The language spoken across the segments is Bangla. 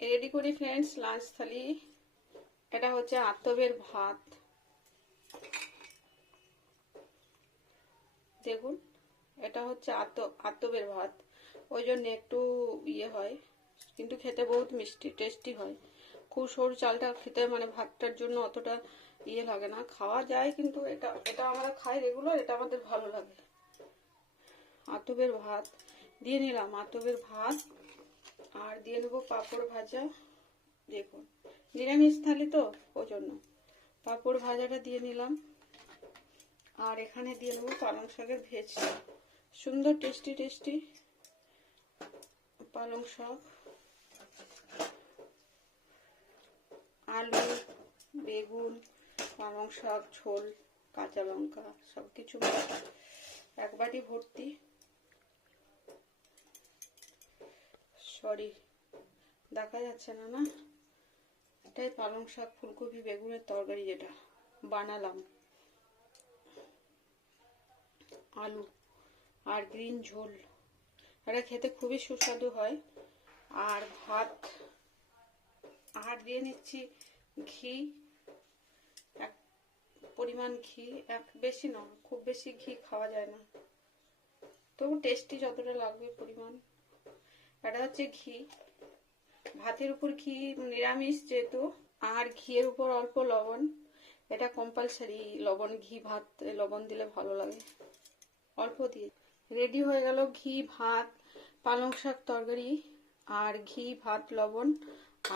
রেডি করি ফ্রেন্ডস লাঞ্চ থালি এটা হচ্ছে আতবের ভাত। দেখুন, এটা হচ্ছে আত আতবের ভাত। ওই জন্য একটু ইয়ে হয়, কিন্তু খেতে বহুত মিষ্টি টেস্টি হয়। খুব সরু চালটা খেতে মানে ভাতটার জন্য অতটা ইয়ে লাগে না। খাওয়া যায়, কিন্তু এটা এটা আমরা খাই রেগুলার এটা আমাদের ভালো লাগে। আতবের ভাত। দিয়ে নিলাম আতবের ভাত। আর দিয়ে নেব পাঁপড় ভাজা। দেখুন, নিরামিষ থালি তো ওই জন্য পাঁপড় ভাজাটা দিয়ে নিলাম। আর এখানে দিয়ে নেব পালং শাকের ভেজটা। সুন্দর টেস্টি টেস্টি পালং শাক। আলু, বেগুন, পালং শাক, ঝোল, কাঁচা লঙ্কা সব কিছু এক বাটি ভর্তি। সরি। দেখা যাচ্ছে না না? এটাই পালং শাক, ফুলকপি, বেগুনের তরকারি যেটা। বানালাম। আলু আর গ্রিন ঝোল। এটা খেতে খুবই সুস্বাদু হয়। আর ভাত, আর দিয়ে নিচ্ছি ঘি। এক পরিমাণ ঘি, এক বেশি না, খুব বেশি ঘি খাওয়া যায় না। তবু টেস্টি যতটা লাগবে পরিমাণ। এটা হচ্ছে ঘি। ভাতের উপর ঘি, নিরামিষ যেহেতু, আর ঘিয়ের উপর অল্প লবণ। এটা কম্পালসারি লবণ, ঘি, ভাত, লবণ দিলে ভালো লাগে। অল্প দিয়ে। রেডি হয়ে গেল ঘি, ভাত, পালং শাক তরকারি, আর ঘি, ভাত, লবণ,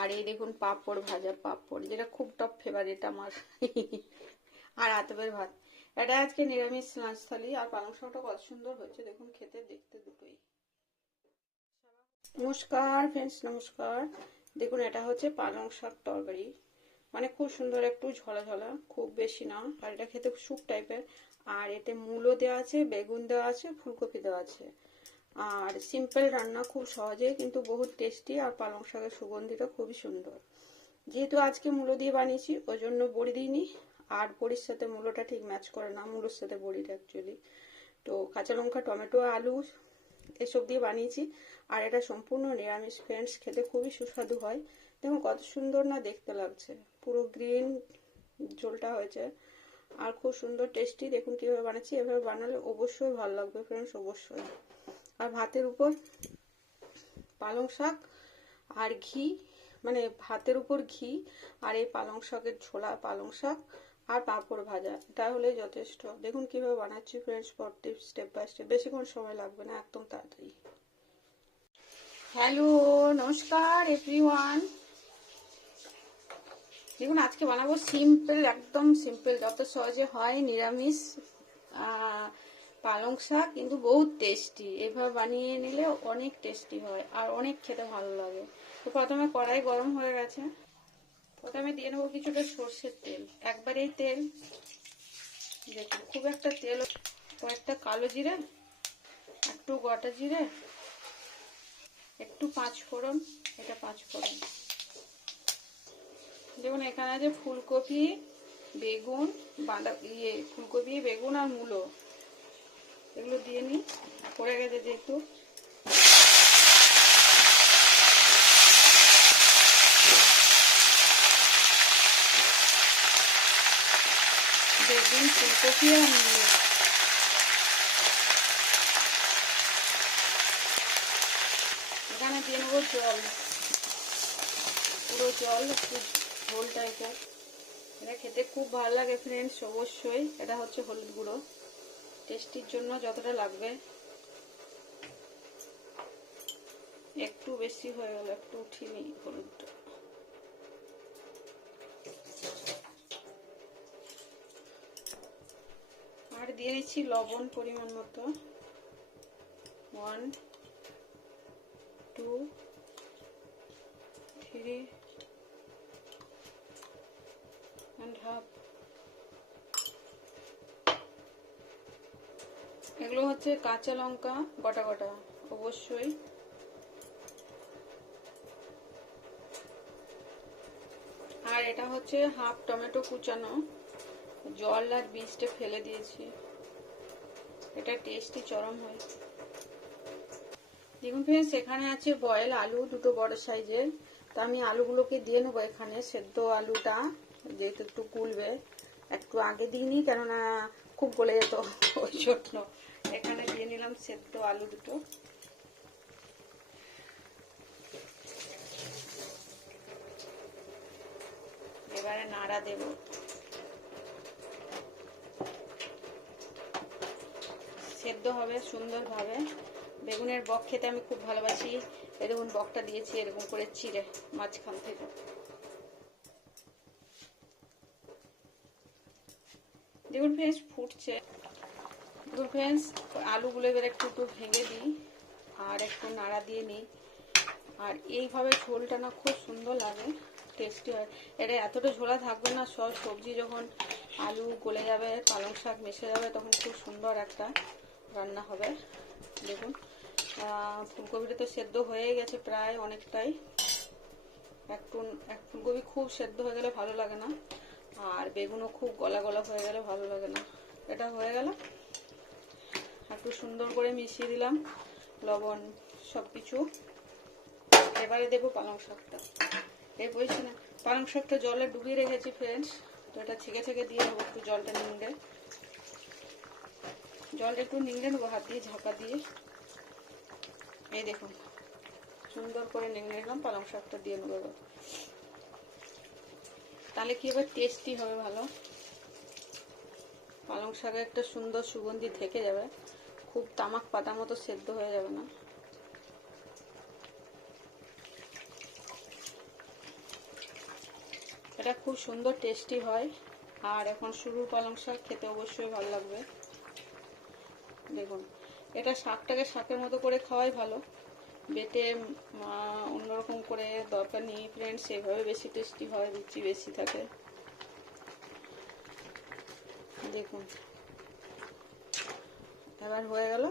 আর এই দেখুন পাঁপড়, ভাজা পাঁপড়, যেটা খুব টপ ফেভারিট আমার। আর আতবের ভাত। এটা আজকে নিরামিষ লাঞ্চ থালি আর পালং শাকটা কত সুন্দর হয়েছে, দেখুন খেতে, দেখতে দুটোই। নমস্কার ফ্রেন্ডস নমস্কার। দেখুন, এটা হচ্ছে পালং শাক তরকারি। মানে খুব সুন্দর একটু ঝলা ঝলা, খুব বেশি না, আর এটা খেতে স্যুপ টাইপের আর এতে মূলো দেওয়া আছে, বেগুন দেওয়া আছে, ফুলকপি দেওয়া আছে। আর সিম্পল রান্না খুব সহজে, কিন্তু বহুত টেস্টি আর পালং শাকের সুগন্ধিটা খুবই সুন্দর। যেহেতু আজকে মূলো দিয়ে বানিয়েছি, ওই জন্য বড়ি দিইনি। আর বড়ির সাথে মূলোটা ঠিক ম্যাচ করে না, মূলোর সাথে বড়িটা অ্যাকচুয়ালি তো কাঁচা লঙ্কা, টমেটো, আলু, এসব দিয়ে বানিয়েছি। আর এটা সম্পূর্ণ নিরামিষ ফ্রেন্ডস খেতে খুবই সুস্বাদু হয়। দেখুন কত সুন্দর না দেখতে লাগছে। পুরো গ্রিন ঝোলটা হয়েছে। আর খুব সুন্দর টেস্টি দেখুন কীভাবে বানাচ্ছি। এভাবে বানালে অবশ্যই ভালো লাগবে ফ্রেন্ডস অবশ্যই। আর ভাতের উপর পালং শাক আর ঘি মানে ভাতের উপর ঘি আর এই পালং শাকের ছোলা, পালং শাক আর পাঁপড় ভাজা, এটা হলে যথেষ্ট। দেখুন কীভাবে বানাচ্ছি ফ্রেন্ডস পর স্টেপ বাই স্টেপ বেশিক্ষণ সময় লাগবে না, একদম তাড়াতাড়ি। হ্যালো, নমস্কার এভরিওয়ান দেখুন, আজকে বানাবো সিম্পল একদম সিম্পল যত সহজে হয়, নিরামিষ পালং শাক, কিন্তু বহুত টেস্টি এভাবে বানিয়ে নিলে অনেক টেস্টি হয় আর অনেক খেতে ভালো লাগে। তো প্রথমে কড়াই গরম হয়ে গেছে। প্রথমে দিয়ে নেব কিছুটা সর্ষের তেল। একবারেই তেল। দেখুন, খুব একটা তেল, কয়েকটা কালো জিরে, একটু গোটা জিরে একটু পাঁচ ফোড়ন, এটা পাঁচ ফোড়ন। দেখুন, এখানে আছে ফুলকপি, বেগুন, বাঁধা ইয়ে ফুলকপি, বেগুন আর মূলো। এগুলো দিয়ে নিই, পড়ে গেছে যেহেতু। বেগুন, ফুলকপি আর মূলো। এখানে দিয়ে নেব জল। পুরো জল, একটু ঝোল টাইপের এটা খেতে খুব ভালো লাগে ফ্রেন্ডস অবশ্যই। এটা হচ্ছে হলুদ গুঁড়ো। টেস্টির জন্য যতটা লাগবে। একটু বেশি হয়ে গেল একটু উঠিনি হলুদটা। আর দিয়ে দিচ্ছি লবণ পরিমাণ মতো। One two three and half এগুলো হচ্ছে কাঁচা লঙ্কা, গোটা গোটা, অবশ্যই। আর এটা হচ্ছে হাফ টমেটো কুচানো। জল আর বীজটা ফেলে দিয়েছি। এটা টেস্টি, চরম হয়। দেখুন ফ্রেন্ডস এখানে আছে বয়েল আলু দুটো বড় সাইজের। তা আমি আলুগুলোকে দিয়ে নেব এখানে, সেদ্ধ আলুটা, যেহেতু একটু কুলবে। একটু আগে দিইনি কেননা খুব গলে যেত, ওই জন্য। এখানে দিয়ে নিলাম সেদ্ধ আলু দুটো। এবারে নাড়া দেব। সেদ্ধ হবে সুন্দরভাবে। বেগুনের বক খেতে আমি খুব ভালোবাসি। এই দেখুন, বকটা দিয়েছি, এরকম করে চিড়ে মাঝখান থেকে। দেখুন ফ্রেন্ডস, ফুটছে। দেখুন ফ্রেন্ডস, আলুগুলো এবার একটু একটু ভেঙে দিই, আর একটু নাড়া দিয়ে নিই। আর এইভাবে ঝোলটা না খুব সুন্দর লাগে, টেস্টি হয়। এটা এতটা ঝোলা থাকবে না, সব সবজি যখন আলু গলে যাবে, পালং শাক মিশে যাবে, তখন খুব সুন্দর একটা রান্না হবে। দেখুন। ফুলকপিটা তো সেদ্ধ হয়ে গেছে প্রায় অনেকটাই। একটু এক ফুলকপি খুব সেদ্ধ হয়ে গেলে ভালো লাগে না। আর বেগুনও খুব গলা গলা হয়ে গেলে ভালো লাগে না। এটা হয়ে গেল। একটু সুন্দর করে মিশিয়ে দিলাম লবণ সব কিছু এবারে দেবো পালং শাকটা। এই বলছি না, পালং শাকটা জলে ডুবিয়ে রেখেছি ফ্রেন্ডস তো এটা ছেঁকে ছেঁকে দিয়ে নেব একটু জলটা নিংড়ে। জলটা একটু নিংড়ে নেব, হাত দিয়ে ঝাঁকা দিয়ে। এই দেখুন। সুন্দর করে নিংড়ে নিলাম, পালং শাকটা দিয়ে নেব তাহলে কি হবে টেস্টি হবে ভালো? পালং শাকে একটা সুন্দর সুগন্ধি থেকে যাবে। খুব তামাক পাতা মতো সেদ্ধ হয়ে যাবে না। এটা খুব সুন্দর টেস্টি হয়। আর এখন শুরুর পালং শাক খেতে অবশ্যই ভালো লাগবে। দেখুন। এটা শাকটাকে শাকের মতো করে খাওয়াই ভালো। বেটে অন্যরকম করে দরকার নেই ফ্রেন্ডস এইভাবে বেশি টেস্টি হয়, রুচি বেশি থাকে। দেখুন। এবার হয়ে গেল।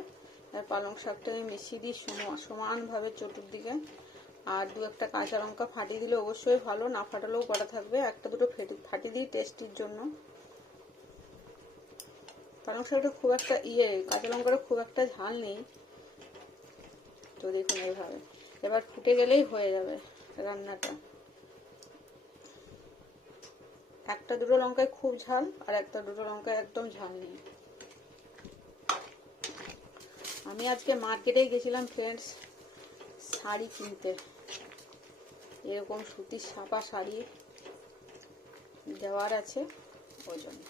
আর পালং শাকটা আমি মিশিয়ে দিই সমানভাবে চতুর্দিকে। আর দু একটা কাঁচা লঙ্কা ফাটিয়ে দিলে অবশ্যই ভালো, না ফাটালেও করা থাকবে। একটা দুটো ফাটিয়ে দিই টেস্টির জন্য। পালং শাকটা খুব একটা ইয়ে কাঁচা লঙ্কাটা খুব একটা ঝাল নেই। তো দেখুন এইভাবে। এবার ফুটে গেলেই হয়ে যাবে রান্নাটা। একটা দুটো লঙ্কায় খুব ঝাল আর একটা দুটো লঙ্কায় একদম ঝাল নেই। আমি আজকে মার্কেটে গেছিলাম ফ্রেন্ডস শাড়ি কিনতে। এরকম সুতির সাপা শাড়ি দেওয়ার আছে, ওই জন্য।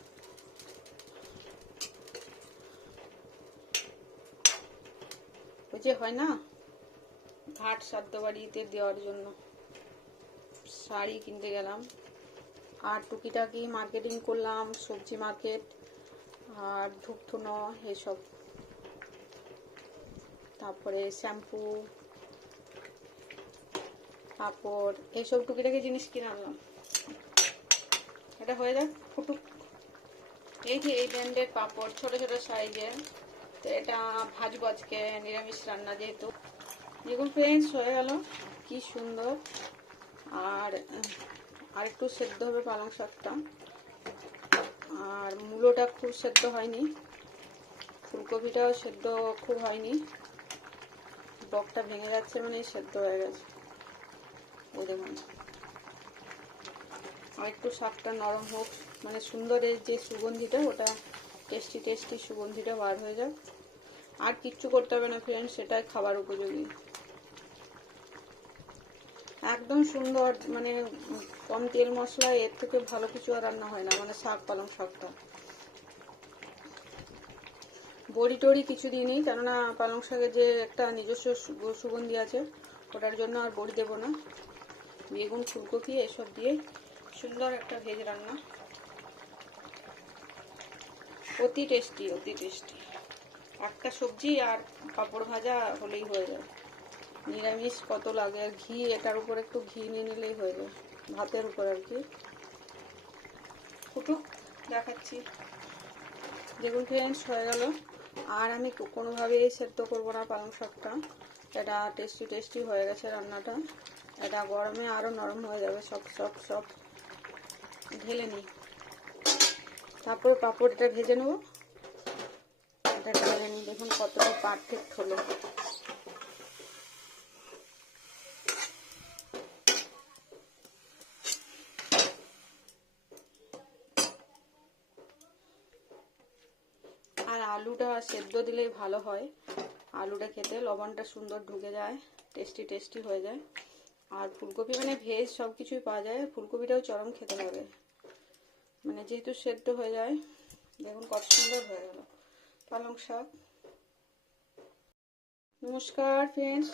ওই হয় না? ঘাট সাদ্য বাড়িতে দেওয়ার জন্য। শাড়ি কিনতে গেলাম। আর টুকিটাকি মার্কেটিং করলাম, সবজি মার্কেট আর ধূপধুনো এসব। তারপরে শ্যাম্পু কাপড় এইসব টুকিটাকি জিনিস কিনে আনলাম। এটা হয়ে যাক, ফুটুক। এই যে এই ব্র্যান্ডের পাপড় ছোট ছোট সাইজের তো এটা ভাজবো আজকে, নিরামিষ রান্না যেহেতু। দেখুন ফ্রেন্ডস হয়ে গেল। কি সুন্দর। আর আর একটু সেদ্ধ হবে পালং শাকটা। আর মূলোটা খুব সেদ্ধ হয়নি। ফুলকপিটাও সেদ্ধ খুব হয়নি। বকটা ভেঙে যাচ্ছে মানে সেদ্ধ হয়ে গেছে। ওই দেখুন। আর একটু শাকটা নরম হোক মানে সুন্দরের যে সুগন্ধিটা, ওটা টেস্টি টেস্টি সুগন্ধিটা বার হয়ে যাক। আর কিচ্ছু করতে হবে না ফ্রেন্ড সেটাই খাবার উপযোগী। একদম সুন্দর মানে কম তেল মশলা, এর থেকে ভালো কিছু আর রান্না হয় না মানে শাক, পালং শাকটা। বড়ি টড়ি কিছু দিইনি, কেননা পালং শাকের যে একটা নিজস্ব সুগন্ধি আছে, ওটার জন্য আর বড়ি দেবো না। বেগুন, ফুলকপি, এসব দিয়ে সুন্দর একটা ভেজ রান্না। অতি টেস্টি অতি টেস্টি একটা সবজি আর পাঁপড় ভাজা হলেই হয়ে যায়। নিরামিষ কত লাগে, আর ঘি, এটার উপর একটু ঘি নিয়ে নিলেই হয়ে যায়। ভাতের উপর আর কি। ফুটুক, দেখাচ্ছি। দেখুন ফ্রেন্ডস হয়ে গেল। আর আমি কোনোভাবেই সেদ্ধ করব না পালং শাকটা। এটা টেস্টি টেস্টি হয়ে গেছে রান্নাটা। এটা গরমে আরও নরম হয়ে যাবে, সব সব সব। ঢেলে নিই। তারপর পাঁপড়টা ভেজে নেব। এটা দেখুন কতটা পারফেক্ট হলো। আর আলুটা সেদ্ধ দিলেই ভালো হয়। আলুটা খেতে লবণটা সুন্দর ঢুকে যায় টেস্টি টেস্টি হয়ে যায়। আর ফুলকপি মানে ভেজ সব কিছুই পাওয়া যায়, ফুলকপিটাও চরম খেতে হবে। মানে যেহেতু সেদ্ধ হয়ে যায়, দেখুন কত সুন্দর হয়ে গেল। পালং শাক। নমস্কার ফ্রেন্ডস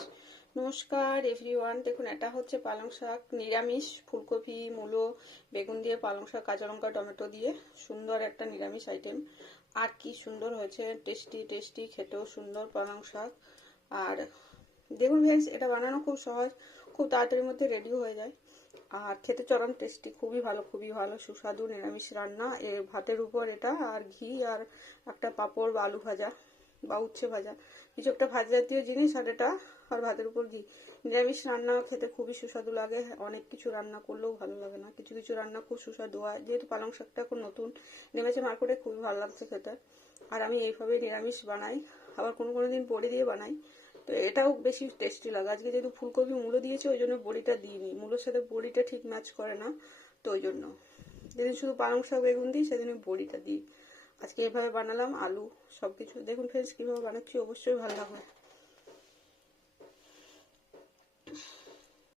নমস্কার এভরিওয়ান দেখুন, এটা হচ্ছে পালং শাক, নিরামিষ, ফুলকপি, মূলো, বেগুন দিয়ে পালং শাক, কাঁচা লঙ্কা, টমেটো দিয়ে। সুন্দর একটা নিরামিষ আইটেম আর কি সুন্দর হয়েছে টেস্টি টেস্টি খেতেও সুন্দর পালং শাক। আর দেখুন ফ্রেন্ডস এটা বানানো খুব সহজ, খুব তাড়াতাড়ির মধ্যে রেডিও হয়ে যায়। আর খেতে চরম টেস্টি খুবই ভালো খুবই ভালো, সুস্বাদু নিরামিষ রান্না। এর ভাতের উপর এটা আর ঘি আর একটা পাঁপড় বা আলু ভাজা বা উচ্ছে ভাজা। কিছু একটা ভাজা জাতীয় জিনিস আর এটা আর ভাতের উপর ঘি। নিরামিষ রান্না খেতে খুবই সুস্বাদু লাগে। অনেক কিছু রান্না করলেও ভালো লাগে না। কিছু কিছু রান্না খুব সুস্বাদু হয়। যেহেতু পালং শাকটা এখন নতুন, নেমেছে মার্কেটে, খুবই ভালো লাগছে খেতে। আর আমি এইভাবে নিরামিষ বানাই। আবার কোনো কোনো দিন বড়ি দিয়ে বানাই। তো এটাও বেশি টেস্টি লাগে। আজকে যেহেতু ফুলকপি মূলো দিয়েছে, ওই জন্য বড়িটা দিইনি। মূলোর সাথে বড়িটা ঠিক ম্যাচ করে না, তো ওই জন্য। যেদিন শুধু পালং শাক বেগুন দিই, সেদিন বড়িটা দিই। আজকে এভাবে বানালাম, আলু সব কিছু দেখুন ফ্রেন্ডস কীভাবে বানাচ্ছি, অবশ্যই ভালো লাগবে।